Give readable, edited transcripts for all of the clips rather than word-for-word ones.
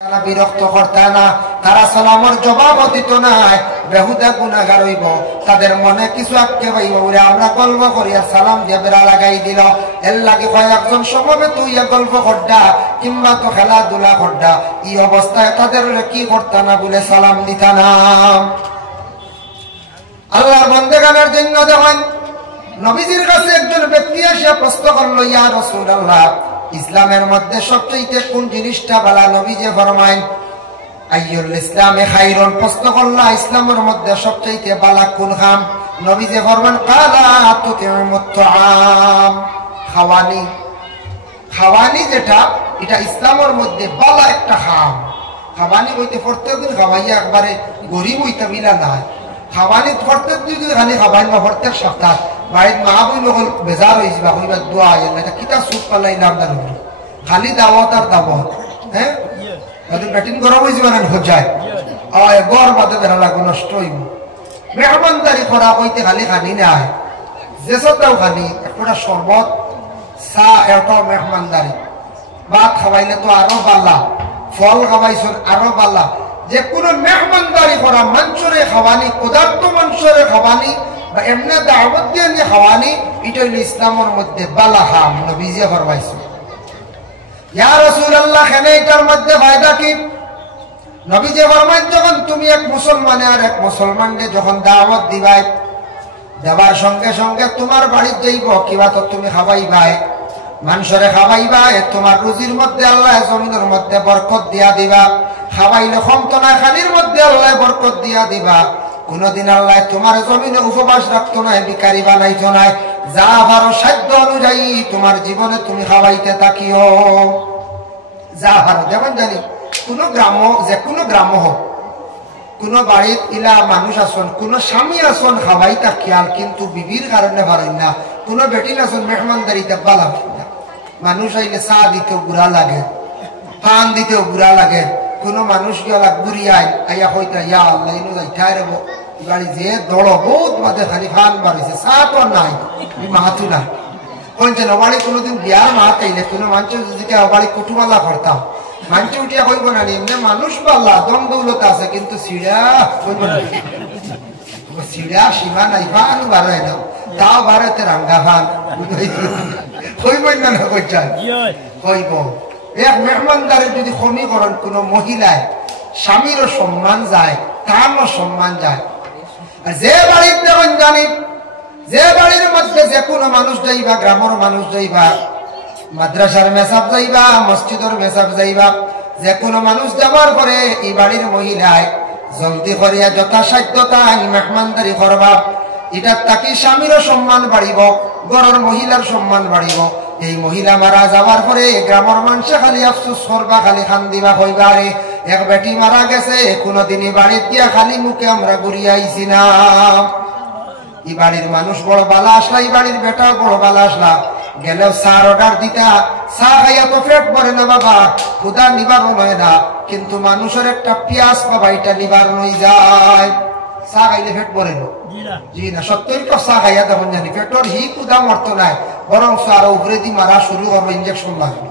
তারা বিরক্ত করতে না, তারা সালামের জবাব দিত না, বেহুদা গুনাহগার হইব। তাদের মনে কিছু আটকে পাইব বলে আমরা গল্প করিয়া সালাম দিয়ে বেড়া লাগাই দিল। এর লাগে কয়েকজন সমবেত হইয়া গল্প করডা কিংবা তো খেলাধুলা করডা, এই অবস্থায় তাদের কি করতা না বলে সালাম দিতা না। আল্লাহর বান্দাগানের জন্য দেখেন, নবীজির কাছে একজন ব্যক্তি এসে প্রশ্ন করলো, ইয়া রাসূলুল্লাহ, ইসলামের মধ্যে সবচেয়ে কোন জিনিসটা ভালো? নবীজি ফরমায়েন, আইয়ুল ইসলামে খায়রুন। প্রশ্ন করলা, ইসলামের মধ্যে সবচেয়ে ভালো কোন কাম? নবীজি ফরমান, কালা তুতিমুত তুআম। খাওয়ানি, খাওয়ানি যেটা, এটা ইসলামের মধ্যে ভালো একটা কাম। খাওয়ানি হইতে প্রত্যেকদিন খাওয়াইয়া একবারে গরিব হইতে মিলা নাই। খাওয়ানি প্রত্যেক দিন খালি খাওয়াই বা প্রত্যেক সপ্তাহ বাড়ির মা বই লোক বেজার হয়েছে বা কইবা দোয়া এটা কিতা সুখ পালাইলাম না, খালি দাওয়াত আর দাওয়াত। হ্যাঁ, ব্যাটিং করা হয়েছে মানে হজায় গড় বাদে বেড়া লাগবে, নষ্ট হইব। মেহমানদারি করা হইতে খালি খানি নাই, যেসবটাও খানি একটা শরবত চা, এটাও মেহমানদারি। ভাত খাওয়াইলে তো আরো বালা, ফল খাওয়াইছেন আরো বালা। যে কোনো মেহমানদারি করা, মানুষরে খাওয়ানি, পদার্থ মানুষরে খাওয়ানি বা এমনি দাওয়াত দিয়ে নিয়ে খাওয়ানি, এটা হইল ইসলামের মধ্যে বালা হাম। নবীজি ফরমাইছে, ইয়া রাসূলুল্লাহ, কেন এটার মধ্যে ফায়দা কি? নবীজি ফরমাইন, যখন তুমি এক মুসলমানে আর এক মুসলমানকে যখন দাওয়াত দিবাই, দেবার সঙ্গে সঙ্গে তোমার বাড়িতে যাইব, কিবা তো তুমি খাওয়াইবাই, মানুষরে খাওয়াইবাই, তোমার রুজির মধ্যে আল্লাহ জমিনের মধ্যে বরকত দিয়া দিবা। খাওয়াইলে ক্ষমতা নাই, খানির মধ্যে আল্লাহ বরকত দিয়া দিবা। কোনদিন আল্লাহ তোমার জমিনে উপবাস রাখতো না, বিকারি বানাইতো নাই। যা ভারো সাধ্য অনুযায়ী তোমার জীবনে তুমি খাওয়াইতে থাকিও, যা ভারো। যেমন জানি কোন গ্রাম, যে কোনো গ্রাম হোক, কোন বাড়ির ইলা মানুষ আসন, কোন স্বামী আসন খাওয়াইতা খেয়াল, কিন্তু বিবির কারণে পারেন না। কোন বেটিন আসন মেহমানদারিতে বালা না, মানুষ আইলে চা দিতেও বুড়া লাগে, পান দিতেও বুড়া লাগে। কোন মানুষ গেলা ঘুরি আইয়া হইতা, ইয়া আল্লাহ ইনো যাইতাই রেব গাড়ি যে দড় বহুত বাদে খালি ফান বাড়িছে, চা তো নাই, মাহাতু না। কইছেন বাড়ি কোনোদিন বিয়ার মাহাত আইলে কোনো মানুষ যদি বাড়ি কুটুমালা করতাম, মানুষ উঠিয়া কইব না এমনি মানুষ পাল্লা দম দৌলত আছে, কিন্তু সিঁড়া কইব না, সিঁড়া সীমা নাই, ফান বাড়ায় না, তাও বাড়াতে রাঙ্গা ফান কইব না, কইছেন কইব। এক মেহমানদারের যদি সমীকরণ কোন মহিলায় স্বামীরও সম্মান যায়, তারও সম্মান যায়। আর যে বাড়ির যেমন জানি, যে বাড়ির মধ্যে যে কোনো মানুষ যাইবা, গ্রামের মানুষ যাইবা, মাদ্রাসার মেসাব যাইবা, মসজিদের মেসাব যাইবা, যে কোনো মানুষ যাবার পরে এই বাড়ির মহিলায় জলদি করিয়া যথাসাধ্যতা মেহমানদারি করবা। এটা তাকে স্বামীরও সম্মান বাড়িব, ঘরের মহিলার সম্মান বাড়িব। এই মহিলা মারা যাওয়ার পরে গ্রামের মানুষে খালি আফসোস করবা, খালি খান দিবা, কইবা রে এক বেটি মারা গেছে, কোনদিনই বাড়ির দিয়া খালি মুখে আমরা ঘুরিয়ে আইছি না। এই বাড়ির মানুষ বড় বালা আসলা, এই বাড়ির বেটা বড় বালা আসলা, গেলেও চার অর্ডার দিতা, চা খাইয়া তো পেট ভরে না বাবা, ক্ষুধা নিবারণ হয় না, কিন্তু মানুষের একটা পিয়াস বাবা এটা নিবারণ হয়ে যায়। চা খাইলে পেট ভরে না, জি না, সত্যই তো চা খাইয়া তেমন জানি পেটর হি ক্ষুধা মরতো নাই, বরং আরো উপরে দি মারা শুরু করবো, ইঞ্জেকশন লাগবে।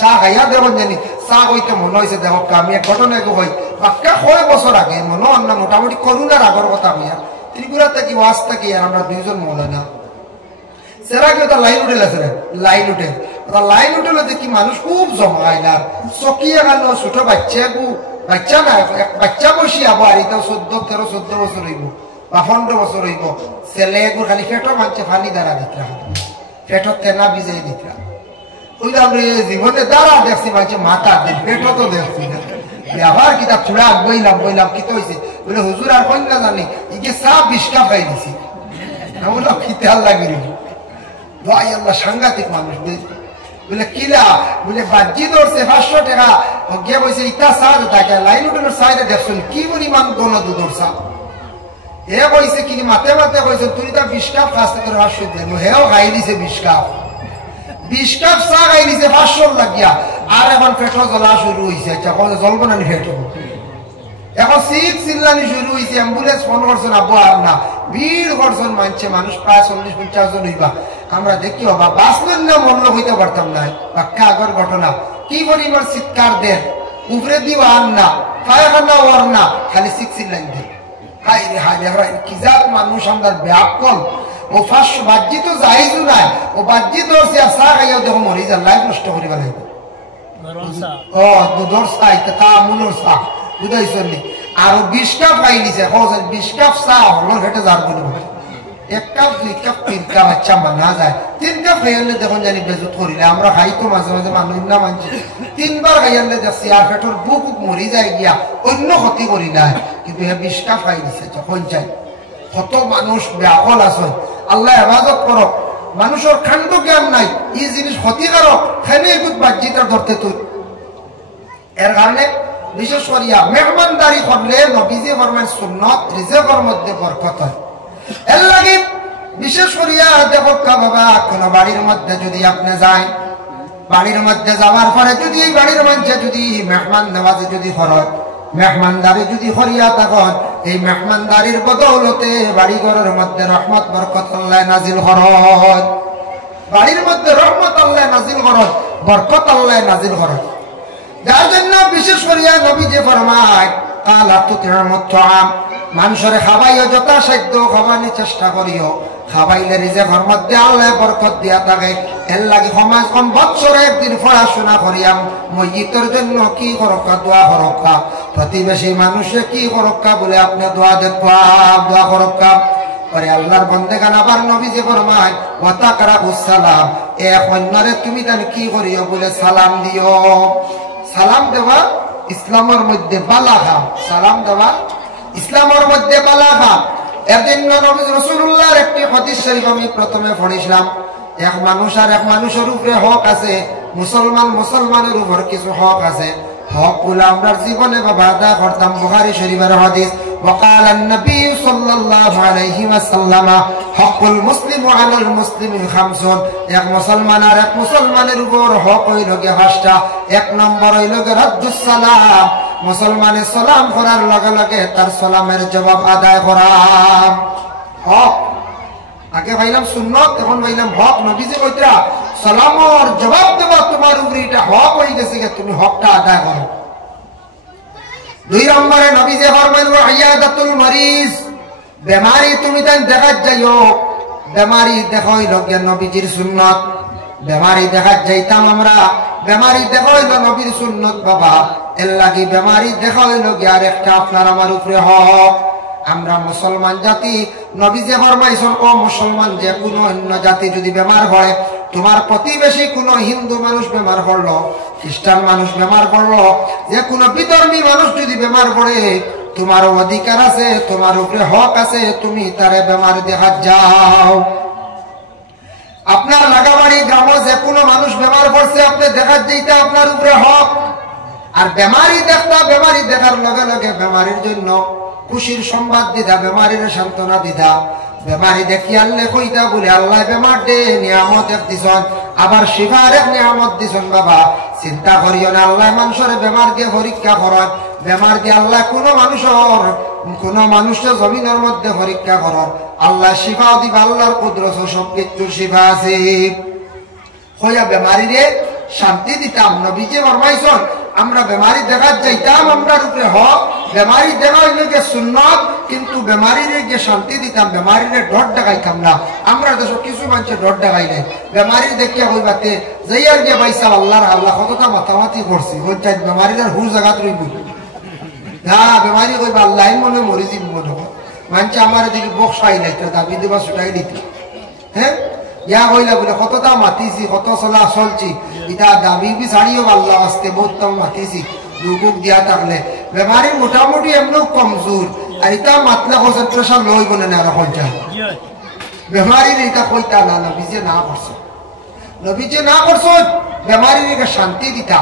চা খাইয়া দেবন জানি, চা হইতে মনে হয়েছে দেখ আমি এক ঘটনা হই পাক্কা 6 বছর আগে, মনে হন না, মোটামুটি করুণার আগর কথা হইয়া ত্রিপুরা থেকে ওয়াজ থাকি আমরা দুইজন মনে না সেরা কি ওটা লাইন উঠে আছে, লাইন উঠে লাইন উঠে দেখি মানুষ খুব জমায় না, চকিয়া গেল ছোট বাচ্চা, বাচ্চা না বাচ্চা বসি আবার এটা 14 বছর হইব বা 15 বছর হইব, ছেলে এগুলো খালি ফেটো মানছে ফানি দ্বারা দিতরা, ফেটর তেনা ভিজাই দিতরা। ওইলাম রে জীবনে দ্বারা দেখছি মানছে মাথা দিন, পেটো তো দেখছি না। আবার কিতা চূড়া বইলাম কি তো হয়েছে বলে, হুজুর আর কই না জানি ইকে চা 20 কাপ খাই দিছি। বললাম খিতে আল্লাহ গিরি ভাই, আল্লাহ সাংঘাতিক মানুষ বলে কিলা বলে বাজি ধরছে 500 টাকা গিয়ে বলছে ইটা চা থাকে লাইন উঠের চাইতে দেখছেন কি পরিমাণ দোল দুধর চা। হে কইছে কি মাতে মাতে কইছে তুই তা 20 কাপ খাসতে তোর 500 দেন, হেও খাই দিছে 20 কাপ চা খাই দিছে 500 লাগিয়া। আর এখন পেটো জ্বলা শুরু হয়েছে, জ্বলব না পেটো, এখন চিল্লানি শুরু হয়েছে, অ্যাম্বুলেন্স ফোন করছেন আব্বু আর না, ভিড় করছেন মানছে মানুষ প্রায় 40-50 জন হইবা। আমরা দেখি বাবা বাঁচলেন না মরল হইতে পারতাম না, পাক্কা আগর ঘটনা। কি পরিমাণ চিৎকার দেন, উপরে দিওয়ান না পায়খানা ওর না খালি 6 লাইন দেয় হাই রে হাই রে কি জাত মানুষ আমাদের ব্যাকল ও ফাঁস বাজ্জি তো জাহিজু নাই ও বাজ্জি ধরছে আসা খাইয়াও দেখো মরি যার লাইফ নষ্ট করিবা লাগবে ও দুধর চাই তা মুলোর চা বুঝাইছি আর 20 কাপ খাই নিছে 20 কাপ চা হলো হেঁটে যার বলবো 1 কাপ 2 কাপ 3 কাপ আচ্ছা মানা যায় 3 কাপ খাইলে দেখুন জানি বেজুত করিলে আমরা খাই তো মাঝে মাঝে মানুষ না মানছি 3 বার খাইলে দেখছি আর পেটর বুক মরি যায় গিয়া অন্য ক্ষতি করি না কিন্তু 20 কাপ খাই নিছে যখন চাই কত মানুষ ব্যাকল আছে আল্লাহ হেফাজত করো মানুষের খান্ড জ্ঞান নাই এই জিনিস ক্ষতিকারক খাইলে একটু বাহ্যিতা ধরতে তুই এর কারণে বিশেষ করিয়া মেহমানদারি করলে নবীজি ফরমান সুন্নত রিজেকের মধ্যে বরকত হয় এর লাগি বিশেষ করিয়া দেখো বাবা কোন বাড়ির মধ্যে যদি আপনি যায় বাড়ির মধ্যে যাওয়ার পরে যদি এই বাড়ির মধ্যে যদি মেহমান নওয়াজি যদি হয় মেহমানদারি যদি করিয়া তখন এই মেহমানদারির বদৌলতে বাড়ি ঘরের মধ্যে রহমত বরকত আল্লাহ নাজিল করত বাড়ির মধ্যে রহমত আল্লাহ নাজিল করত বরকত আল্লাহ নাজিল করত যার জন্য বিশেষ করিয়া নবী যে ফরমায় কালা তুতিরামুত তাআম মানুষের খাবাইও যথাসাধ্য খাওয়ানোর চেষ্টা করিও খাবাইলে রিজেকের মধ্যে আল্লাহ বরকত দিয়া থাকে এর লাগি সমাজ কম বছরে একদিন পড়াশোনা করিয়াম মসজিদের জন্য কি করক্কা দোয়া করক্কা প্রতিবেশী মানুষে কি করক্কা বলে আপনি দোয়া দেখবা দোয়া করক্কা পরে আল্লাহর বন্দেগান আবার নবী যে ফরমায় ওয়া তাকরাবুস সালাম এ অন্যরে তুমি তান কি করিও বলে সালাম দিও সালাম দেওয়া ইসলামের মধ্যে বালাগা সালাম দেওয়া ইসলামের মধ্যে বালাগা এর জন্য নবী রাসূলুল্লাহর একটি হাদিস শরীফ আমি প্রথমে পড়িছিলাম এক মানুষ আর এক মানুষের উপরে হক আছে মুসলমানের উপর কিছু হক আছে হক গুলো আমরা জীবনে বাবা আদায় করতাম বুখারী শরীফের হাদিস وقال النبي صلى الله عليه وسلم حق المسلم على المسلم خمس এক মুসলমান আর এক মুসলমানের উপর হক হইল গে 5টা এক নম্বর হইল গে রাদ্দুস সালাম মুসলমানের সালাম করার লগে লগে তার সালামের জবাব আদায় করা হক আগে ভাইলাম সুন্নত এখন ভাইলাম হক নবীজি কইতা সালামের জবাব দেবা তোমার উপরে এটা হক হয়ে গেছে তুমি হকটা আদায় করো 2 নম্বরে নবী যে ফরমান ওয়াইয়াদাতুল মারিজ বেমারি তুমি তান দেখা যাইও বেমারি দেখাই লগে নবীজির সুন্নত বেমারি দেখা যাইতাম আমরা বেমারি দেখাই নবীর সুন্নত বাবা এর লাগি বেমারি দেখাই লগে আর একটা আপনার আমার উপরে হক আমরা মুসলমান জাতি নবী যে ফরমাইছেন ও মুসলমান যে কোনো অন্য জাতি যদি বেমার হয় তোমার প্রতিবেশী কোনো হিন্দু মানুষ বেমার পড়লো খ্রিস্টান মানুষ বেমার পড়লো যে কোনো বিধর্মী মানুষ যদি বেমার পড়ে তোমার অধিকার আছে তোমার উপরে হক আছে তুমি তারে বেমার দেখা যাও আপনার লাগাবাড়ি গ্রামে যে কোনো মানুষ বেমার পড়ছে আপনি দেখা যাইতে আপনার উপরে হক আর বেমারি দেখার লগে লগে বেমারির জন্য খুশির সংবাদ দিদা বেমারির সান্ত্বনা দিদা বেমারি দেখি আল্লাহ কইতা বলে আল্লাহ বেমার দে নিয়ামত এক দিছন আবার শিফার এক নিয়ামত দিছন বাবা চিন্তা করিও না আল্লাহ মানুষের বেমার দিয়ে পরীক্ষা করেন বেমার দিয়ে আল্লাহ কোন মানুষের জমিনের মধ্যে পরীক্ষা করেন আল্লাহ শিফাও দিবা আল্লাহর কুদরত সব কিছুর শিফা আছে হইয়া বেমারিরে শান্তি দিতাম নবীজি ফরমাইছেন আমরা বেমারি দেখা যাইতাম আমরার উপরে হক বেমারি দেখা হইলে যে সুন্নত কিন্তু বেমারিরে যে শান্তি দিতাম বেমারিরে ডর দেখাইতাম না আমরা দেশ কিছু মানুষের ডর দেখাই নাই বেমারি দেখিয়া হইবাতে যাইয়ার যে বাইসা আল্লাহর আল্লাহ কতটা মাতামাতি করছি ওই চাই বেমারির হু জায়গাত রইব না বেমারি কইবা আল্লাহ মনে মরি দিব মনে হয় মানুষ আমার এদিকে বক্স পাই নাই দাবি দিবা ছুটাই দিত হ্যাঁ ইয়া হইলা বলে কতটা মাতিছি কত চলা চলছি এটা দাবি বি ছাড়িও আল্লাহ আসতে বহুত মাতিছি দুগুক দিয়া থাকলে বেমারি মোটামুটি এমন কমজোর আর এটা মাতলা কনসেন্ট্রেশন লইব না আর হজ্জা বেমারির এটা কইতা না নবীজে না করছো বেমারির শান্তি দিতা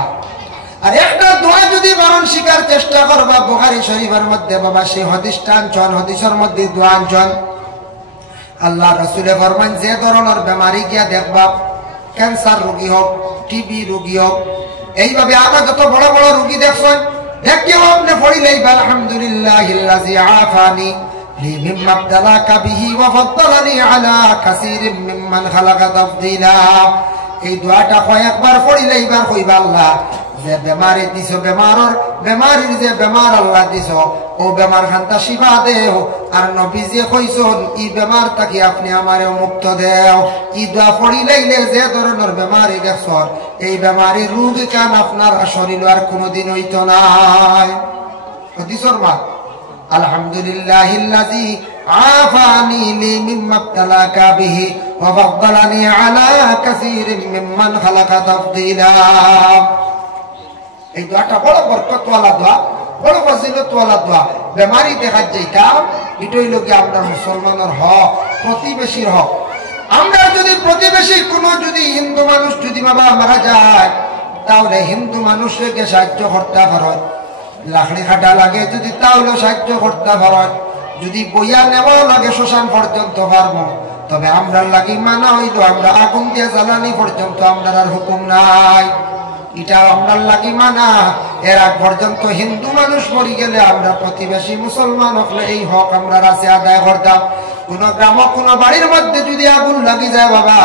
আর একটা দোয়া যদি বারণ শিকার চেষ্টা করবা বুখারী শরীফের মধ্যে বাবা সেই হাদিসের মধ্যে দোয়া আনছেন আল্লাহ রাসূলে ফরমান যে ধরনের বেমারি গিয়া দেখবা ক্যান্সার রোগী হোক টিবি রোগী হোক এইভাবে আরো যত বড় বড় রোগী দেখছেন দেখেও আপনি পড়িলেই আলহামদুলিল্লাহিল্লাযী আফানি লিমিম্মা ইবতালাকা বিহি ওয়া ফাদ্দালানি আলা কাসীরিম মিম্মান খালাকা তাফদীলা এই দোয়াটা কয়েকবার পড়িলেই বার কইবা আল্লাহ যে বেমারি দিছ বেমারির যে বেমার আল্লাহ দিছ ও বেমার খান্তা শিফা দেও আর নবীজি কইছেন ই বেমার থাকি আপনি আমারে মুক্ত দেও ই দোয়া পড়ি লাইলে যে ধরনের বেমারি দেখছর এই বেমারি রোগ কান আপনার শরীর আর কোনোদিন হইতো নাই দিছর মা আলহামদুলিল্লাহিল্লাযী আফানি মিম্মা ইবতালাকা বিহি ওয়া ফাদ্দালানি আলা কাসীরিন মিম্মান খালাকা তাফদীলা এই দোয়াটা বড় বরকতওয়ালা দোয়া বড় ফজিলতওয়ালা দোয়া বেমারি দেখা যাইতা এটাই লোক আমরা মুসলমানের হক প্রতিবেশীর হক আমরা যদি প্রতিবেশী কোনো যদি হিন্দু মানুষ যদি বাবা মারা যায় তাহলে হিন্দু মানুষকে সাহায্য করতে পারে লাকড়ি কাটা লাগে যদি তাহলে সাহায্য করতে পারে যদি বইয়া নেওয়া লাগে শ্মশান পর্যন্ত পারবো তবে আমরা লাগি মানা হইল আমরা আগুন দিয়ে জ্বালানি পর্যন্ত আমরা আর হুকুম নাই এটা আমরা লাগি মানা এর আগ পর্যন্ত হিন্দু মানুষ মরি গেলে আমরা প্রতিবেশী মুসলমান হলে এই হক আমরা রাশি আদায় করতাম কোন গ্রাম কোন বাড়ির মধ্যে যদি আগুন লাগি যায় বাবা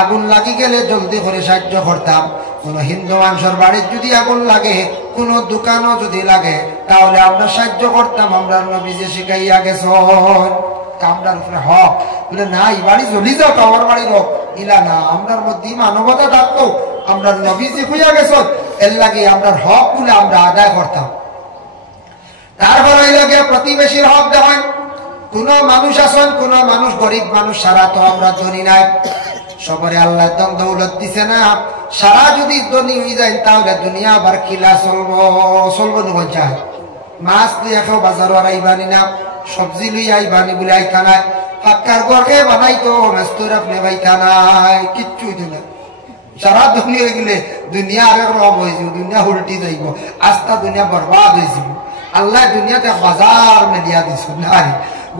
আগুন লাগি গেলে জলদি করে সাহায্য করতাম কোন হিন্দু মানুষের বাড়ির যদি আগুন লাগে কোন দোকানও যদি লাগে তাহলে আমরা সাহায্য করতাম আমরা নবীজি শিখাইয়া গেছেন আমরার উপরে হক বলে না এই বাড়ি জ্বলি যাও আমার বাড়ির হোক ইলা না আমরার মধ্যে মানবতা থাকতো আমরা নবীজি হইয়া গেছো এর লাগে আমরা হক গুলো আমরা আদায় করতাম তারপর এই লাগে প্রতিবেশীর হক দেওয়ান কোন মানুষ আছেন কোন মানুষ গরিব মানুষ সারা তো আমরা ধনী নাই সবরে আল্লাহ দম দৌলত দিছে না সারা যদি ধনী হয়ে যায় তাহলে দুনিয়া আবার কিলা চলবো নয় যায় মাছ লইয়া খাও বাজারও আর আইবানি না সবজি লইয়া আইবানি বলে আইতা নাই পাক্কার ঘরকে বানাইতো মেস্তর আপনি পাইতা নাই কিচ্ছুই তো না সারা ধনী হয়ে গেলে দুনিয়া আরেক রব হয়ে যাব দুনিয়া উল্টি যাইব আস্তা দুনিয়া বরবাদ হয়ে যাব আল্লাহ দুনিয়াতে বাজার মেলিয়া দিছ নাই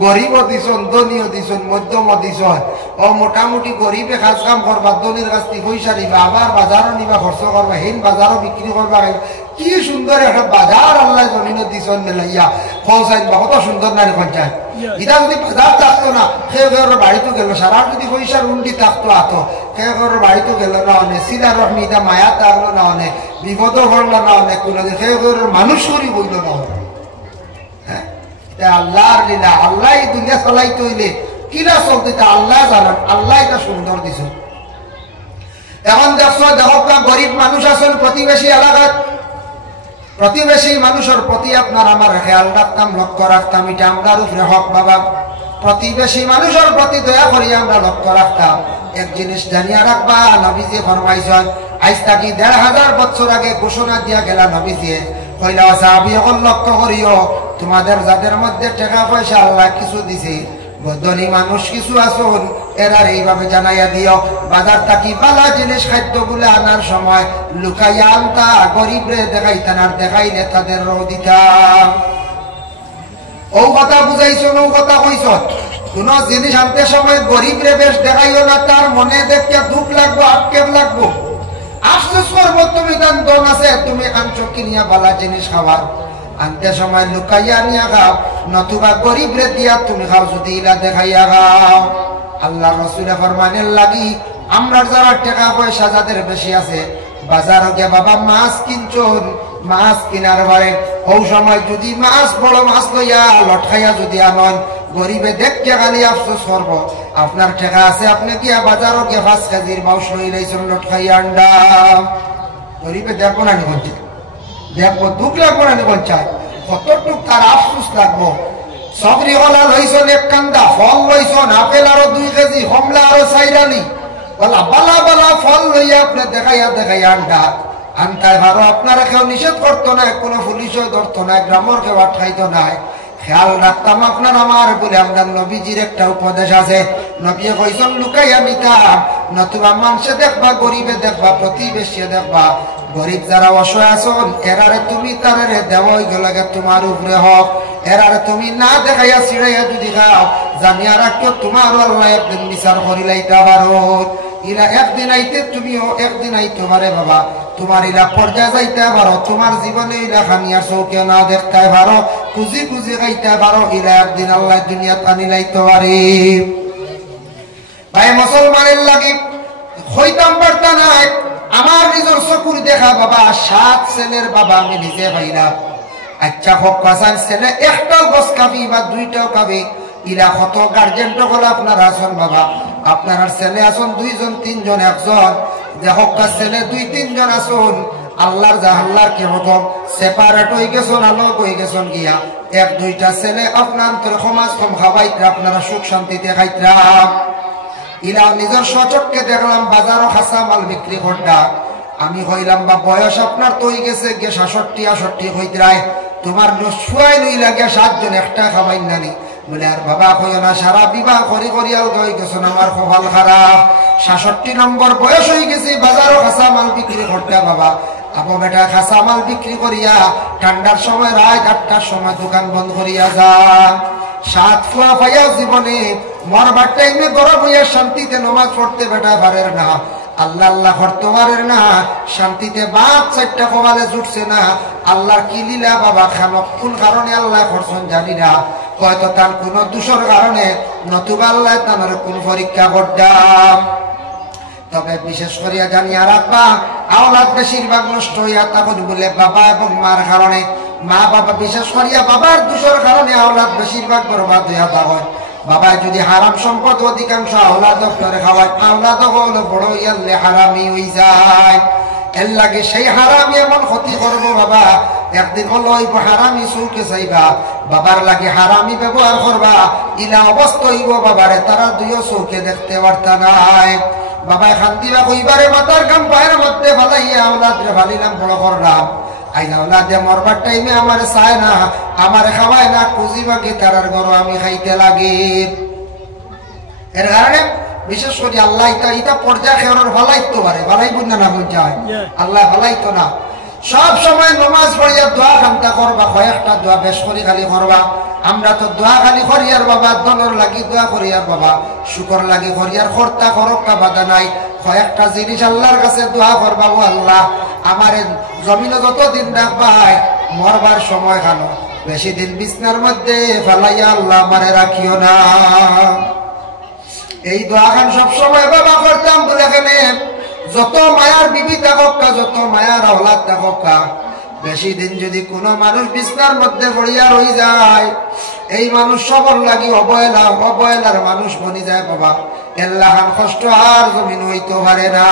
গরিবও দিছন ধনীও দিছন মধ্যম দিছন ও মোটামুটি গরিবে কাজ কাম করবা ধনীর কাছ থেকে পয়সা নিবা আবার বাজারও নিবা খরচ করবা হেন বাজারও বিক্রি করবা কি সুন্দর একটা বাজার আল্লাহ জমিন দিছন মেলাইয়া ফলসাইন বা কত সুন্দর নারী পঞ্চায়েত এটা যদি বাজার থাকতো না সেই ঘরের বাড়িতে গেল সারা যদি পয়সার উন্ডি থাকতো আতো সেই ঘরের বাড়িতে গেল না অনেক সিনা রহমি এটা মায়া থাকলো না অনেক বিপদ হলো না অনেক কোনোদিন সেই ঘরের মানুষ করি বইল না হ্যাঁ আল্লাহর লীলা আল্লাহ দুনিয়া চলাইতে হইলে কিনা চলতে আল্লাহ জানান আল্লাহ এটা সুন্দর দিছ এখন দেখছো দেখো গরিব মানুষ আছেন প্রতিবেশী এলাকাত প্রতিবেশী মানুষের প্রতি আপনার আমার খেয়াল রাখতাম লক্ষ্য রাখতাম এটা আমরার উপরে হক বাবা প্রতিবেশী মানুষের প্রতি দয়া করি আমরা লক্ষ্য রাখতাম এক জিনিস জানিয়া রাখবা নবীজি ফরমাইছেন আজ থাকি ১৫০০ বছর আগে ঘোষণা দিয়া গেলা নবীজি কইলা সাহাবী সকল লক্ষ্য করিও তোমাদের যাদের মধ্যে টাকা পয়সা আল্লাহ কিছু দিছে ধনী মানুষ কিছু আসুন এরার এইভাবে জানাইয়া দিও বাজার থাকি বালা জিনিস খাদ্যগুলো আনার সময় লুকাইয়া আনতা গরিবরে দেখাইতেন আর দেখাইলে তাদের দিতাম ও কথা বুঝাইছো ও কথা কইছ কোন জিনিস আনতে সময় গরিবরে বেশ দেখাইও না তার মনে দেখতে দুঃখ লাগবো আক্ষেপ লাগবো আফসোস করবো তুমি তার দন আছে তুমি আনছো কিনিয়া বালা জিনিস খাওয়ার আনতে সময় লুকাইয়া নিয়া খাও নতুবা গরিব রে দিয়া তুমি খাও যদি ইলা দেখাইয়া খাও আল্লাহ রসুল ফরমানের লাগি আমরা যারা টাকা পয়সা যাদের বেশি আছে বাজারে গিয়ে বাবা মাছ কিনছুন মাছ কিনার পরে ওই সময় যদি মাছ বড় মাছ লইয়া লটকাইয়া যদি আনন গরিবে দেখতে খালি আফসোস করব আপনার টাকা আছে আপনি গিয়া বাজারও গিয়ে 5 কেজির মাংস লইলেছেন লটকাইয়া আন্ডা গরিবে দেখবো না নিবন দেখবো দুঃখ লাগবো না নিবন চাই কতটুক তার আফসোস লাগবো সবরি হলা লইছন এক কান্দা ফল লইছন আপেল আরো 2 কেজি কমলা আরো 4 আলি বলা বালা বালা ফল লইয়া আপনি দেখাইয়া আন্ডা আনতাই ভালো আপনারা কেউ নিষেধ করতো না কোনো পুলিশও ধরতো না গ্রামের কেউ আটকাইতো না খেয়াল রাখতাম আপনার আমার বলে আমরা নবীজির একটা উপদেশ আছে নবী কইছেন লুকাইয়া নিতাম নতুবা মানুষে দেখবা গরিবে দেখবা প্রতিবেশী দেখবা গরিব যারা অসহায় আছেন এরারে তুমি তারে দেওয়াই গেলে তোমার উপরে হক এরারে তুমি না দেখাইয়া ছিড়াইয়া যদি খাও জানিয়া রাখো তোমার আল্লাহ একদিন বিচার করিলাইতে পারো ইলা একদিন আইতে তুমিও একদিন আইতে পারে বাবা তোমার ইলা পর্যায়ে যাইতে পারো তোমার জীবনে ইলা খানিয়ার চৌকে না দেখতে পারো খুঁজি খুঁজি খাইতে পারো ইলা একদিন আল্লাহ দুনিয়া টানি লাইতে পারে ভাই মুসলমানের লাগি হইতাম পারতা নাই আমার নিজের চকুর দেখা বাবা 7 ছেলের বাবা আমি নিজে ভাইরা। আচ্ছা হোক কাসান ছেলে একটাও গোস খাবি বা দুইটাও খাবি, ইরা কত গার্জেন তো হলো আপনার আসন বাবা। আপনার ছেলে আসন 2 জন 3 জন 1 জন, দেখো ছেলে 2-3 জন আসুন, আল্লাহর জাহাল্লার কেমন সেপারেট হয়ে গেছেন, আলো হয়ে গেছেন গিয়া 1-2টা ছেলে আপনার সমাজ কম খাওয়াইতরা, আপনারা সুখ শান্তিতে খাইতরা। ইরা নিজের সচককে দেখলাম বাজারও খাসা মাল বিক্রি করতা। আমি হইলাম বা বয়স আপনার তো হয়ে গেছে 66-68 হইতরায়, তোমার শুয়াই লই লাগে 7 জন একটা খাবাই নানি বলে আর বাবা কইও না, সারা বিবাহ করি করিয়াও হয়ে গেছেন, আমার কপাল খারাপ, 66 নম্বর বয়স হয়ে গেছে, বাজারও খাসা মাল বিক্রি করতে বাবা। আপো বেটা খাসা মাল বিক্রি করিয়া ঠান্ডার সময় রাত 8টার সময় দোকান বন্ধ করিয়া যান। 7 ফুয়া পাইয়া জীবনে মরবার টাইমে গরম হইয়া শান্তিতে নামাজ পড়তে বেটা পারের না, আল্লাহ আল্লাহ করতে পারেন না, শান্তিতে বাপ 4টা কপালে জুটছে না। আল্লাহর কি লীলা বাবা, খানক কোন কারণে আল্লাহ করছেন জানি না, হয়তো তার কোন দোষের কারণে, নতুবা আল্লাহ তার কোন পরীক্ষা করতাম। তবে বিশেষ করিয়া জানিয়া রাখবা, আওলাদ বেশিরভাগ নষ্ট হইয়া তখন বলে বাবা এবং মার কারণে। মা বাবা বিশেষ করিয়া বাবার দোষের কারণে আওলাদ বেশিরভাগ বরবাদ হইয়া হয়। বাবা যদি হারাম সম্পদ অধিকাংশ আওলাদ করে খাওয়ায়, আওলাদ হলো বড় ইয়ালে হারামি হয়ে যায়। এর লাগে সেই হারামি এমন ক্ষতি করবো বাবা, একদিন হলো হারামি চৌকে চাইবা, বাবার লাগে হারামি ব্যবহার করবা, ইলা অবস্থা হইব বাবারে তারা 2 চৌকে দেখতে পারতা নাই। বাবা খান্তিবা কইবারে মাথার কাম পায়ের মধ্যে ফালাইয়া আওলাদ রে ফালিলাম, বড় করলাম। আই আওলাদে মরবার টাইমে আমার চায় না, আমার খাওয়ায় না, খুঁজিবাকে তারার ঘর আমি খাইতে লাগে। এর কারণে বিশেষ করে আল্লাহ এটা পর্যায় খেয়ার ভালাইতো পারে, ভালাই বুঝনা না বুঝায় আল্লাহ ভালাইতো না। সব সময় নমাজ পড়িয়া দোয়া খান্তা করবা, কয়েকটা দোয়া বেশ করে খালি করবা। আমরা তো দোয়া খালি করিয়ার বাবা, দলর লাগি দোয়া করিয়ার বাবা, শুকর লাগি করিয়ার কর্তা করক্কা বাধা নাই। কয়েকটা জিনিস আল্লাহর কাছে দোয়া করবা, ও আল্লাহ আমার জমিনে যতদিন রাখবাই, মরবার সময় খানো বেশি দিন বিছনার মধ্যে ফেলাইয়া আল্লাহ আমারে রাখিও না। এই দোয়া খান সবসময় বাবা করতাম। বলে এখানে যত মায়ার বিবি থাকা, যত মায়ার আওলাদ থাকা, বেশি দিন যদি কোনো মানুষ বিছনার মধ্যে পড়িয়া রই যায়, এই মানুষ সবর লাগি অবহেলার মানুষ বনি যায় বাবা। এল্লাহান কষ্ট আর জমিন হইতে পারে না।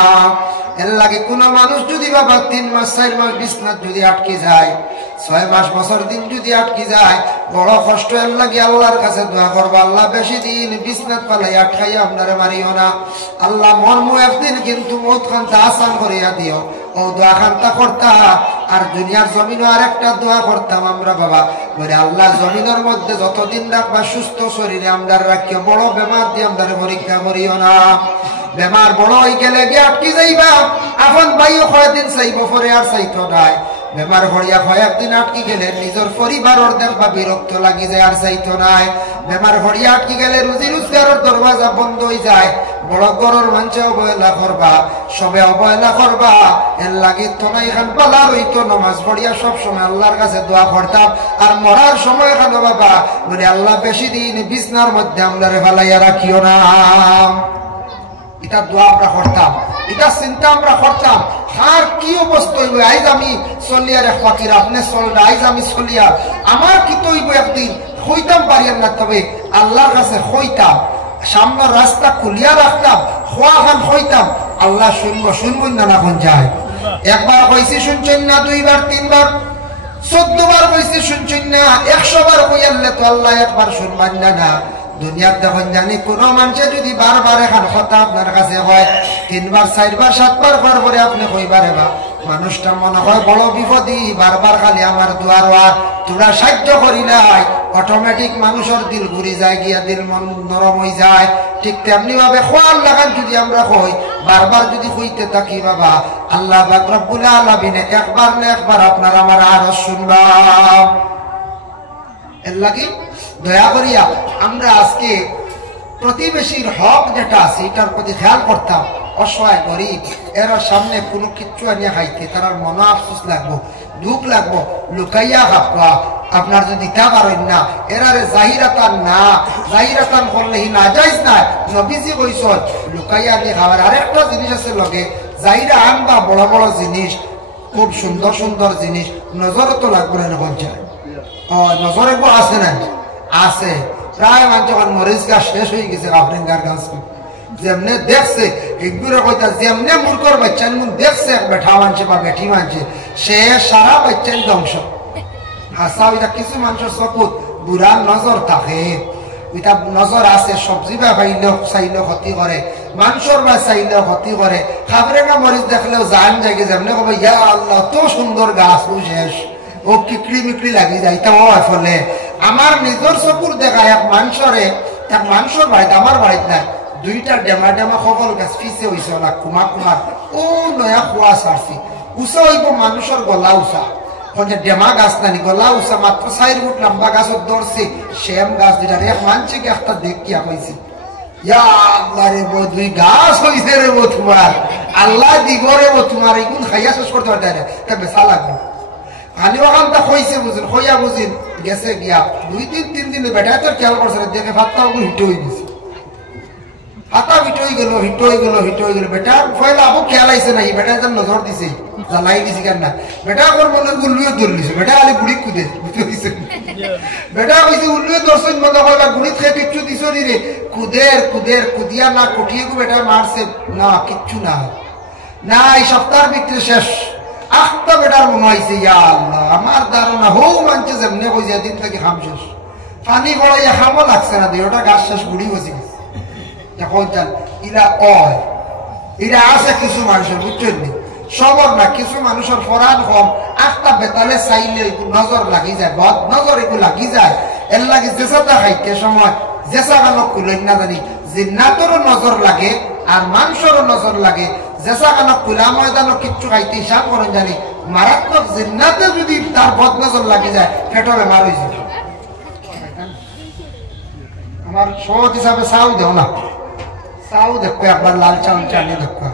এর লাগে কোনো মানুষ যদি বাবা 3 মাস 4 মাস বিছনাত যদি আটকে যায়, 6 মাস বছর দিন যদি আটকে যায়, বড় কষ্ট। এর লাগে আল্লাহর কাছে দোয়া করবো, আল্লাহ বেশি দিন বিছনাত পালাই আটকাইয়া আপনারা মারিও না। আল্লাহ মর্মু একদিন কিন্তু মৌত খান্তা আসান করিয়া দিও। ও দোয়া খান্তা করতা। আর দুনিয়ার জমিনও আরেকটা দোয়া করতাম আমরা বাবা, বলে আল্লাহ জমিনের মধ্যে যতদিন রাখবা সুস্থ শরীরে আমরা রাখিও, বড় বেমার দিয়ে আমরা পরীক্ষা করিও না। বেমার বড় হয়ে গেলে গিয়ে আটকে যাইবা, এখন বাইও কয়েকদিন চাইব, পরে আর চাইতো নাই। বেমার ভরিয়া কয়েকদিন আটকে গেলে নিজের পরিবারের দেখবা বিরক্ত লাগি যায়, আর চাইতো নাই। বেমার ভরিয়া আটকে গেলে রুজি রোজগারের দরওয়াজা বন্ধ হয়ে যায়, বড় গরর মানুষে অবহেলা করবা, সবে অবহেলা করবা। এর লাগে তো না এখান পালা রইতো, নমাজ পড়িয়া সবসময় আল্লাহর কাছে দোয়া করতাম। আর মরার সময় এখানে বাবা বলে আল্লাহ বেশি দিন বিছনার মধ্যে আমরা ফালাইয়া রাখিও না। এটা দোয়া আমরা করতাম, এটা চিন্তা আমরা করতাম। আর কি অবস্থা হইব, আইজ আমি চলিয়ার এক পাখির আপনি চলবে, আইজ আমি চলিয়া আমার কি তৈব একদিন হইতাম পারিয়ার না। তবে আল্লাহর কাছে হইতাম, সামনের রাস্তা খুলিয়া রাখতাম, খোয়া খান হইতাম। আল্লাহ শুনবো না এখন যায়। একবার কইছি শুনছেন না, 2 বার 3 বার 14 বার কইছি শুনছেন না, 100 বার কইয়ালে তো আল্লাহ একবার শুনবেন না। দুনিয়ার যখন জানি কোন মানুষে যদি বারবার এখন কথা আপনার কাছে হয়, 3 বার 4 বার 7 বার পর পরে আপনি কইবারে বা মানুষটা মনে হয় বড় বিপদী, বারবার খালি আমার দুয়ার আর তোরা সাহায্য করি নাই, অটোমেটিক মানুষের দিল ঘুরি যায় গিয়া, দিল মন নরম হয়ে যায়। ঠিক তেমনি ভাবে খোয়ার লাগান যদি আমরা কই, বারবার যদি কইতে থাকি বাবা, আল্লাহ পাক রব্বুল আলামিন একবার না একবার আপনার আমার আরো শুনবা। এর লাগি দয়া করিয়া আমরা আজকে প্রতিবেশীর হক যেটা আছে এটার প্রতি খেয়াল করতাম। অসহায় গরিব এর সামনে কোনো কিচ্ছু আনিয়া খাইতে তার মন আফসোস লাগবো, দুঃখ লাগবো, লুকাইয়া খাবা। আপনার যদি তা পারেন না, এরারে জাহিরাতান না, জাহিরাতান করলে হি না যাইজ না। নবীজি কইছেন লুকাইয়া আনি খাওয়ার। আরেকটা জিনিস আছে লগে, যাইরা আনবা বড় বড় জিনিস, খুব সুন্দর সুন্দর জিনিস, নজর তো লাগবে না পঞ্চায়েত। নজর একবার আছে না? আছে। প্রায় মানুষ যখন মরিচ গাছ শেষ হয়ে গেছে, আফরিনগার গাছ যেমনে দেখছে এগুলো কইতা, যেমনে মূর্খর বাচ্চা দেখছে এক বেঠা মানছে বা বেঠি মানছে, সে সারা বাচ্চার ধ্বংস। হাসা ওইটা কিছু মানুষের চকুত বুড়া নজর থাকে, ওইটা নজর আছে। সবজি বা খাইলেও চাইলেও ক্ষতি করে, মাংসর বা চাইলেও ক্ষতি করে। খাবরেঙ্গা মরিচ দেখলেও জান জায়গায় যেমনে কব ইয়া আল্লাহ তো সুন্দর গাছ, ও শেষ, ও কিকড়ি মিকড়ি লাগি যায়। তা ফলে আমার নিজের চকুর দেখা এক মানুষের বাড়িতে, আমার বাড়িতে নাই, দুইটা ডেমা ডেমা সকল গাছ ফিসে হয়েছে না, কুমার কুমার ও নয়া কুয়া ছাড়ছি। উষা হইব মানুষের গলা উষা, ডেমা গাছ নানি গলা উষা মাত্র 4 ফুট লম্বা গাছত ধরছে, সেম গাছ দুইটা এক মানছে কি একটা দেখিয়া পাইছি। দুই গাছ হয়েছে রে বো তোমার, আল্লাহ দিব রে বো তোমার, এইগুন খাইয়া শেষ করতে পারতে তা বেচা লাগবে। খালি ওখান তা হয়েছে বুঝিন, হইয়া বুঝিন গেছে গিয়া 2-3 দিনে বেটা তোর খেয়াল করছে, দেখে ভাতটা ওগুলো হিট হয়ে গেছে, হাতা হিট হয়ে গেল, হিট হয়ে গেল, হিট হয়ে গেল। বেটা ফয়লা আবু খেয়াল আইছে না, বেটা যেন নজর দিছে, জ্বালাই দিছে কেন না। বেটা ওর মনে উল্লুয়ে ধরলিছে, বেটা খালি গুড়ি কুদে বুঝতে বেটা কইছে উল্লুয়ে ধরছেন মনে কয়বার গুড়ি খেয়ে কিচ্ছু দিছ নি রে, কুদের কুদিয়া না কটিয়ে গো বেটা মারছে না, কিচ্ছু না, না এই সপ্তাহের ভিতরে শেষ। আখটা বেটার মনে হয়েছে ইয়া আল্লাহ আমার ধারণা হৌ মানছে যেমনে কইছে দিন থেকে খাম শেষ, পানি গড়াইয়া খামও লাগছে না, দেহটা গাছ শেষ গুড়ি বসে গেছে। এখন চান ইরা অয়, এরা আছে কিছু মানুষের, বুঝছেন নি, সবর না, কিছু মানুষের ফরান কম, আখটা বেতালে চাইলে নজর লাগি যায়, বদ নজর এগুলো লাগি যায়। এর লাগে জেসাটা খাইতে সময় জেসা কানক কুলেন না জানি, জিন্নাতরও নজর লাগে আর মানুষেরও নজর লাগে। জেসা কানক কুলা ময়দানও কিচ্ছু খাইতে হিসাব করেন জানি, মারাত্মক জিন্নাতে যদি তার বদ নজর লাগি যায়, পেটো বেমার হয়ে যায়। আমার সহজ হিসাবে চাও দেও না, চাও দেখো একবার, লাল চাউল চালিয়ে দেখো,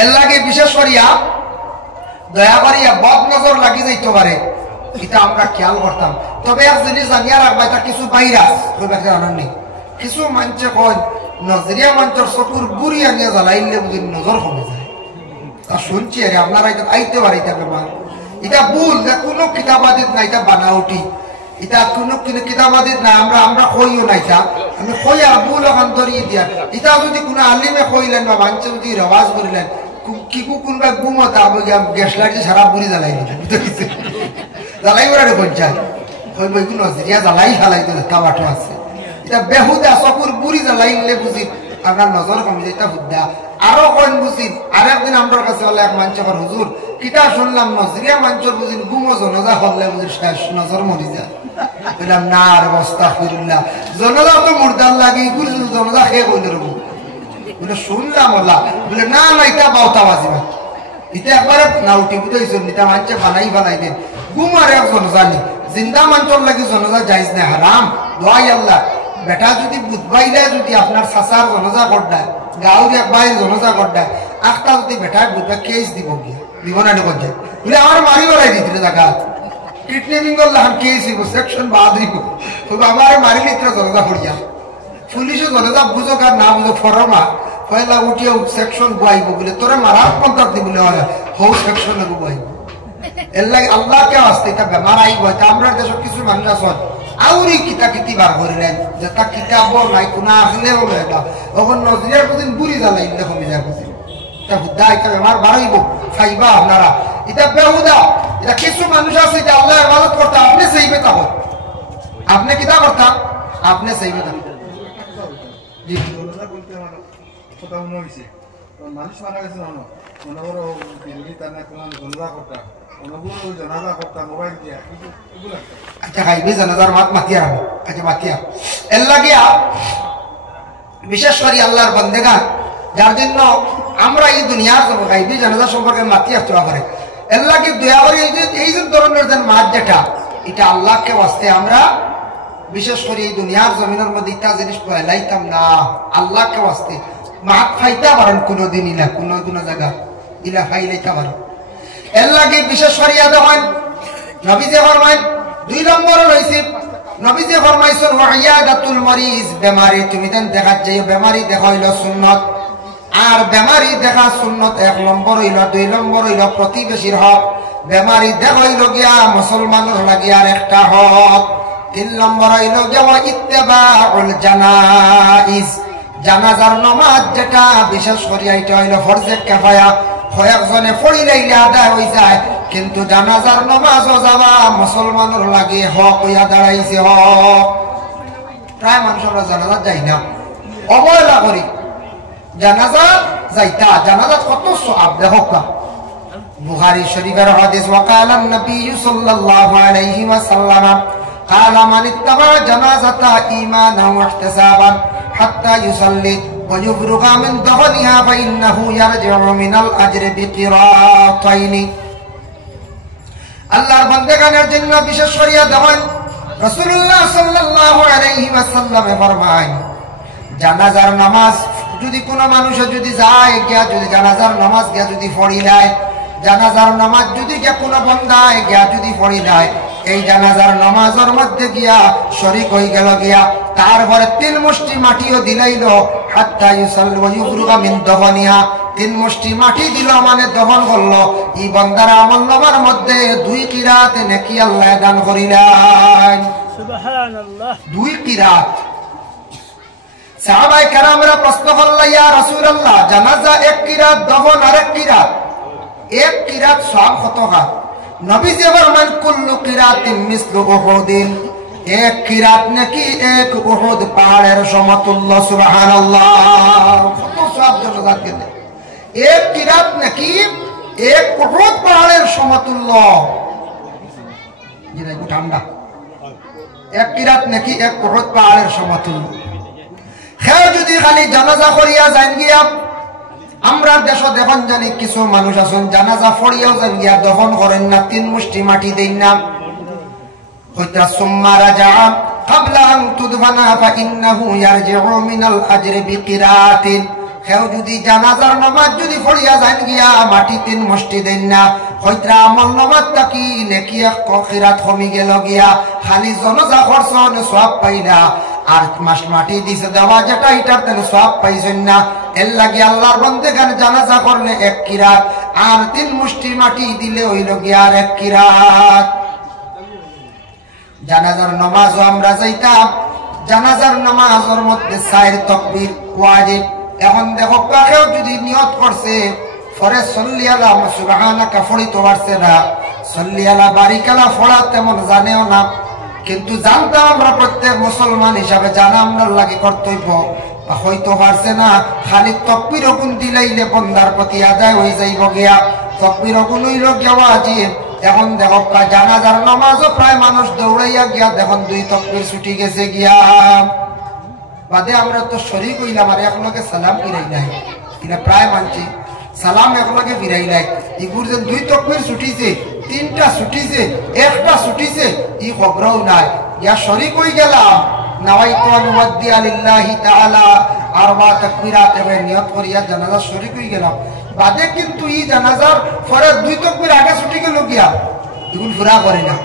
এর লাগে বিশেষ করিয়া দয়া করিয়া বদ নজর লাগি যাইতে পারে, এটা আমরা খেয়াল করতাম। তবে এক জিনিস জানিয়া রাখবা, এটা কিছু ভাইরাস জানাননি, কিছু মানুষে কয় নজরিয়া মানুষের চকুর গুড়ি আনিয়া জ্বালাইলে বুঝি নজর কমে যায়। তা শুনছি আরে আপনারা এটা আইতে পারে, এটা বেমার, এটা ভুল, কোনো কিতাবাদিত না, এটা বানাউটি, এটা কোনো কিতাবাদিত না, আমরা কইও না, এটা আমি কই আর ভুল এখন ধরিয়ে দিয়া। এটা যদি কোনো আলিমে কইলেন বা মানুষে যদি রেওয়াজ করিলেন, কিকু কোনবা গুমতা গ্যাস লাইটে সারা বুড়ি জ্বালাই জ্বালাই ওরা পঞ্চায়েত কইব এগুলো নজরিয়া জ্বালাই ফেলাই দিলে কাবাটো আছে, এটা বেহুদা চকুর বুড়ি জ্বালাইলে বুঝি আপনার নজর কমে যায়, এটা হুদ্দা। আরো কইন বুঝি, আর একদিন আমার কাছে হলে এক মানুষের হুজুর কিতা শুনলাম নজরিয়া মানুষের বুঝিন গুমো জনজা হলে বুঝি শেষ নজর মরি যায়। বললাম না রে বস্তা ফিরুল্লাহ, জনজা তো মুর্দার লাগে, এগুলো জনজা খেয়ে কইলে রব বলে শুনলাম ওলা, বলে না না এটা বাউতা বাজিবা, এটা একবারে না উঠি বুঝেছেন, এটা মানুষে বানাই দেন। গুমার এক জনজা নি, জিন্দা মানুষের লাগে জনজা যাইজ না, হারাম। দোয়াই আল্লাহ বেটা যদি বুধবাইলে যদি আপনার চাচার জনজা করডায়, গাঁওর এক বাইর জনজা করডায়, আখটা যদি বেটায় বুধবা কেস দিব গিয়া, দিব না দেখুন যায় বলে আমার মারি বেড়াই দিতে জায়গা কিডন্যাপিং করলে আমি কেস দিব, সেকশন বাদ দিব, আমার মারিলে ইতরা জনজা করিয়া পুলিশে জনজা বুঝোক আর না বুঝো ফরমা পয়লা উঠিয়া সেকশন বইব বলে তোরা মারার কন্ট্রাক্ট দি বলে হয় হৌ সেকশন লাগু বইব। এর লাগে আল্লাহকে আসতে এটা বেমার আইব। আমরা দেশের কিছু মানুষ আছে আউরি কিতা কিতি বার করিলেন, যে তা কিতাব নাই কোনা আসলেও এটা তখন নজরিয়ার প্রতিদিন বুড়ি জ্বালাই কমে যায় বুঝি, এটা হুদ্দা এটা বেমার বাড়াইব খাইবা আপনারা, এটা বেহুদা। এটা কিছু মানুষ আছে এটা আল্লাহ ইবাদত করতে, আপনি সেই বেতা হয়, আপনি কিতা করতাম, আপনি সেই বেতা মানুষ মারা গেছে মনে করো জনজা করতাম, জনাজা করতাম মোবাইল দিয়া, আচ্ছা খাইবি জানাজার মাত মাতিয়া রাখবো, আচ্ছা মাতিয়া এর লাগিয়া বিশেষ করে আল্লাহর বন্দেগান যার জন্য আমরা এই দুনিয়ার গাইবি জানাজা সম্পর্কে মাতিয়া তোলা করে, এর লাগে দয়া করে এই যে ধরনের যেন মাত যেটা এটা আল্লাহকে বাঁচতে আমরা বিশেষ করে এই দুনিয়ার জমিনের মধ্যে ইটা জিনিস পয়লাইতাম না, আল্লাহকে বাঁচতে মাত খাইতে পারেন কোনোদিনই না, কোনো জায়গা ইলা খাইলাইতে পারেন। এর লাগে বিশেষ করিয়া দেখেন নবীজি ফরমায় 2 নম্বর রয়েছে নবীজি ফরমাইছেন ওয়াইয়াদাতুল মারিজ, বেমারি তুমি দেন দেখা যাই, বেমারি দেখা হইল সুন্নত। আর বেমারি দেখা সুন্নত 1 নম্বর হইল, 2 নম্বর হইল প্রতিবেশীর হক। বেমারি দেখা হইল গিয়া মুসলমানের লাগি আর একটা হক। 3 নম্বর হইল গিয়া ইত্তেবাউল জানাইজ, জানাজার নামাজ যেটা বিশেষ করে এটা হইল ফরজে কিফায়া, কয়েকজনে পড়িলেই আদায় হয়ে যায়, কিন্তু জানাজার নামাজও যাওয়া মুসলমানের লাগি হক হইয়া দাঁড়াইছে। হক প্রায় মানুষ আমরা জানাজা যাই না, অবহেলা করি। জানাজা যাইতা, জানাজা কত সওয়াব দেখো। বুখারী শরীফের হাদিস, ওয়াকালান নবী সাল্লাল্লাহু আলাইহি ওয়াসাল্লাম قال من اتبع جنازة إيمانا واحتسابا حتى يصلي ويفرغ من دفنها فإنه يرجع من الأجر بقيراطين। আল্লাহর বান্দাগণের জন্য বিশেষ করিয়া দেওয়ান রাসূলুল্লাহ সাল্লাল্লাহু আলাইহি ওয়াসাল্লাম ফরমায়, জানাজার নামাজ যদি কোনো মানুষ যদি যায় গিয়া, যদি জানাজার নামাজ গিয়া যদি পড়িলায়, জানাজার নামাজ যদি গিয়া কোনো বান্দায় গিয়া যদি পড়িলায়, এই জানাজার নামাজের মধ্যে গিয়া শরীক হয়ে গেল গিয়া, তারপরে 3 মুষ্টি মাটিও দিলাইল, হাত্তা ইউসাল্লি ওয়া ইফরুগা মিন দফনিহা, 3 মুষ্টি মাটি দিল মানে দফন করলো। এই বান্দার আমলনামার মধ্যে 2 কিরাত নেকি আল্লাহ দান করিলেন। সুবহানাল্লাহ, 2 কিরাত। সাহাবায়ে কেরামরা প্রশ্ন করল, ইয়া রাসূলুল্লাহ, জানাজা 1 কিরাত, দফন আরেক কিরাত, 1 কিরাত সওয়াব কত হয়? নবীজি ফরমান, কুল্লু কিরাতিন মিসলু উহুদিন, 1 কিরাত নাকি 1 উহুদ পাহাড়ের সমতুল্য। সুবহানাল্লাহ, কত সওয়াব জানাজাত গেলে। 1 কিরাত নাকি 1 উহুদ পাহাড়ের সমতুল্য। জিনা ঠান্ডা, 1 কিরাত নাকি 1 উহুদ পাহাড়ের সমতুল্য। কেউ যদি খালি জানাজা করিয়া যান গিয়া, আমরা দেশ দেখুন জানি কিছু মানুষ আছেন জানাজা পড়িয়াও যান গিয়া দফন করেন না, 3 মুষ্টি মাটি দেন না। হইতা সুম্মা রাজা ক্বাবলা আন তুদফানা ফাইন্নাহু ইয়ারজিউ মিনাল আজরি বিকিরাতিন। কেউ যদি জানাজার নামাজ যদি পড়িয়া যান গিয়া মাটি 3 মুষ্টি দেন না, হইতা আমল নামাজ তাকি নেকি 1 কিরাত কমি গেল গিয়া, খালি জানাজা খরচন সওয়াব পাইলা, আর মাটি দিছে দেওয়া যেটা এটার তেন সওয়াব পাইছেন না। এর লাগি আল্লাহর বান্দাগান জানাজা করলে 1 কিরাত, আর 3 মুষ্টি মাটি দিলে হইল গিয়া আর 1 কিরাত। জানাজার নামাজও আমরা যাইতাম, জানাজার নামাজের মধ্যে 4 তাকবীর ওয়াজিব। এখন দেখো কেউ যদি নিয়ত করছে পরে সল্লি আলা সুবহানাকা পড়িতে পারছে না, সল্লি আলা বারিকালা পড়া তেমন জানেও না, কিন্তু জানতাম আমরা প্রত্যেক মুসলমান হিসাবে জানা আমরা লাগে কর্তব্য, হয়তো পারছে না, খালি তাকবীর হুকুম দিলাইলে বন্দার প্রতি আদায় হয়ে যাইব গিয়া। তাকবীর হুকুম হইল গিয়া ওয়াজিব। এখন দেখো জানাজার নামাজও প্রায় মানুষ দৌড়াইয়া গিয়া দেখুন 2 তাকবীর ছুটি গেছে গিয়া, বাদে আমরা তো শরীক হইলাম আর একলগে সালাম ফিরাই নাই, এটা প্রায় মানছি সালাম একলগে ফিরাই নাই। এগুর যে 2 তাকবীর ছুটিছে, 3টা ছুটিছে, 1টা ছুটিছে, ই খবরও নাই, ইয়া শরীক হই গেলাম। নাওয়াইতু আন ওয়াদ্দিয়া লিল্লাহি তাআলা 4 তাকবীরাত এবার নিয়ত করিয়া জানাজা শরীক হই গেলাম, বাদে কিন্তু ই জানাজার পরে 2 তাকবীর আগে ছুটি গেল গিয়া, এগুলো পুরা করে না।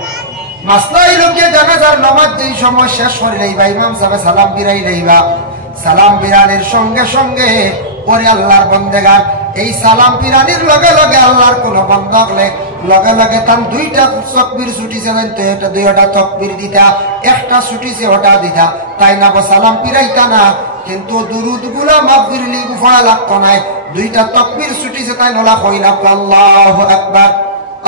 মাসলা হইল গিয়া জানাজার নামাজ যেই সময় শেষ করে লইবা, ইমাম সাহেব সালাম ফিরাই লইবা, সালাম ফিরানির সঙ্গে সঙ্গে পরে আল্লাহর বান্দাগান এই সালাম ফিরানির লগে লগে আল্লাহর কোন বান্দা হলে লগে লগে তান 2টা তাকবীর ছুটিছে, তো এটা 2টা তাকবীর দিতা, 1টা ছুটিছে ওটা দিতা, তাই না সালাম ফিরাইতা না, কিন্তু দুরুদ গুলা মাগফিরলি পড়া লাগতো না। 2টা তাকবীর ছুটিছে তাই নলা কইলা আল্লাহু আকবার,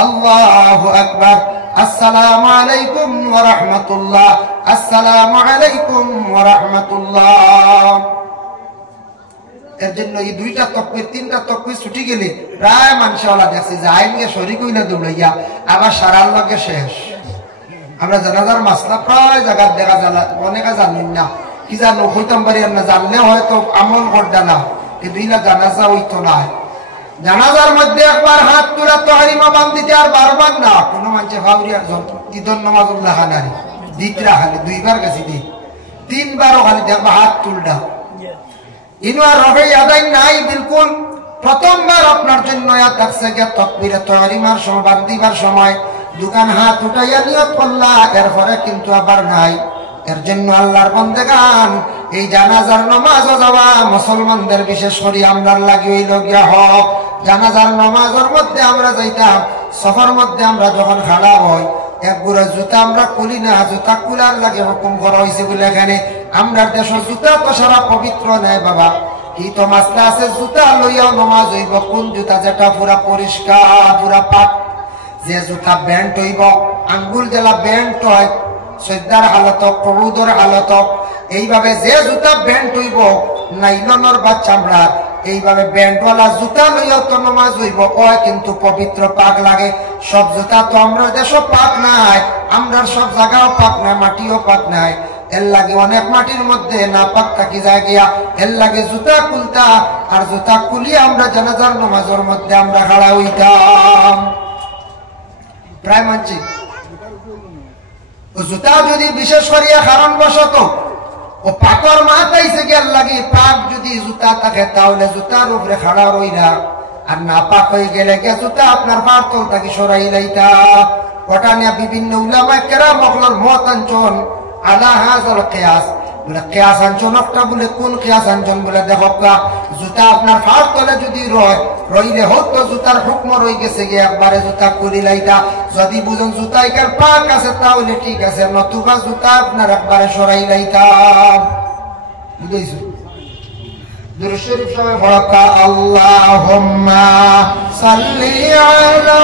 আল্লাহু আকবার, আসসালামু আলাইকুম ওয়া রাহমাতুল্লাহ, আসসালামু আলাইকুম ওয়া রাহমাতুল্লাহ। এর জন্য এই 2টা তাকবীর 3টা তাকবীর ছুটি গেলে প্রায় মানুষওয়ালা দেখছে যে আইনকে শরীক হইলা দৌড়াইয়া আবার সারার লগে শেষ। আমরা জানাজার মাসলা প্রায় জায়গা দেখা যায়, অনেকে জানেন না, কি জানো হইতাম পারি না, জানলে হয়তো আমল করডা না, কিন্তু ইলা জানাজা হইতো না। জানাজার মধ্যে একবার হাত তোলা তো হারিমা বান দিতে আর বারবার না, কোনো মানুষে ভাবরিয়া ঈদর নামাজুল্লাহ খানারি দিতরা খালি 2বার গেছি দিন, 3বারও খালি দেখবা হাত তুলডা, ইনওয়ার রবে আদায় নাই বিলকুল। প্রথমবার আপনার জন্য ইয়াদ থাকছে গিয়া তাকবীরে তাহরিমার সময় বান্দিবার সময় দোকান হাত উঠাইয়া নিয়ত করলা, এরপরে কিন্তু আবার নাই। এর জন্য আল্লাহর বান্দাগান এই জানাজার নামাজও যাওয়া মুসলমানদের বিশেষ করে আমরার লাগি হইল গিয়া হক। জানাজার নামাজের মধ্যে আমরা যাইতাম, সফর মধ্যে আমরা যখন খাড়া হই এক গুড়া জুতা আমরা খুলি না, জুতা খুলার লাগে হুকুম করা হয়েছে বলে এখানে আমরা দেশের জুতা তো সারা পবিত্র নেয় বাবা। কি তো মাসলা আছে, জুতা লইয়াও নামাজ হইব কোন জুতা যেটা পুরা পরিষ্কার পুরা পাক। যে জুতা ব্যান্ড হইব, আঙ্গুল জেলা ব্যান্ড হয় সজ্জার হালত কবুদর হালত, এইভাবে যে জুতা ব্যান্ড হইব নাইলনের বা চামড়ার, এইভাবে ব্যান্ডওয়ালা জুতা লইয়াও তো নামাজ হইব, ওই কিন্তু পবিত্র পাক লাগে। সব জুতা তো আমরা দেশও পাক নাই, আমরা সব জায়গাও পাক নাই, মাটিও পাক নাই। এর লাগে অনেক মাটির মধ্যে না পাক থাকি যায় গিয়া, এর লাগে জুতা খুলতা, আর জুতা খুলিয়ে আমরা জানাজার নামাজের মধ্যে আমরা খাড়া হইতাম। প্রায় মানছি জুতা যদি বিশেষ করিয়া কারণ বশত ও পাকর মাথাইছে গেল লাগে পাক যদি জুতা থাকে তাহলে জুতার উপরে খাড়া রইলা, আর না পাক হয়ে গেলে গে জুতা আপনার পারতল তাকে সরাই লাইতা। ওটা নিয়ে বিভিন্ন উলামা কেরাম মখলর মত আনছন আলা হাজাল কিয়াস, বলে কিয়াস আনছন একটা বলে কোন কিয়াস আনছন বলে দেখো জুতা আপনার পারতলে যদি রইলে হোক তো জুতার হুকম রই গেছে গিয়ে একবারে জুতা করি লাইতা। যদি বুঝুন জুতা এখানে পাক আছে তাহলে ঠিক আছে, নতুবা জুতা আপনার একবারে সরাই লাইতা। বুঝেছো? দুরূদ শরীফ সবাই পড়া, আল্লাহুম্মা সাল্লি আলা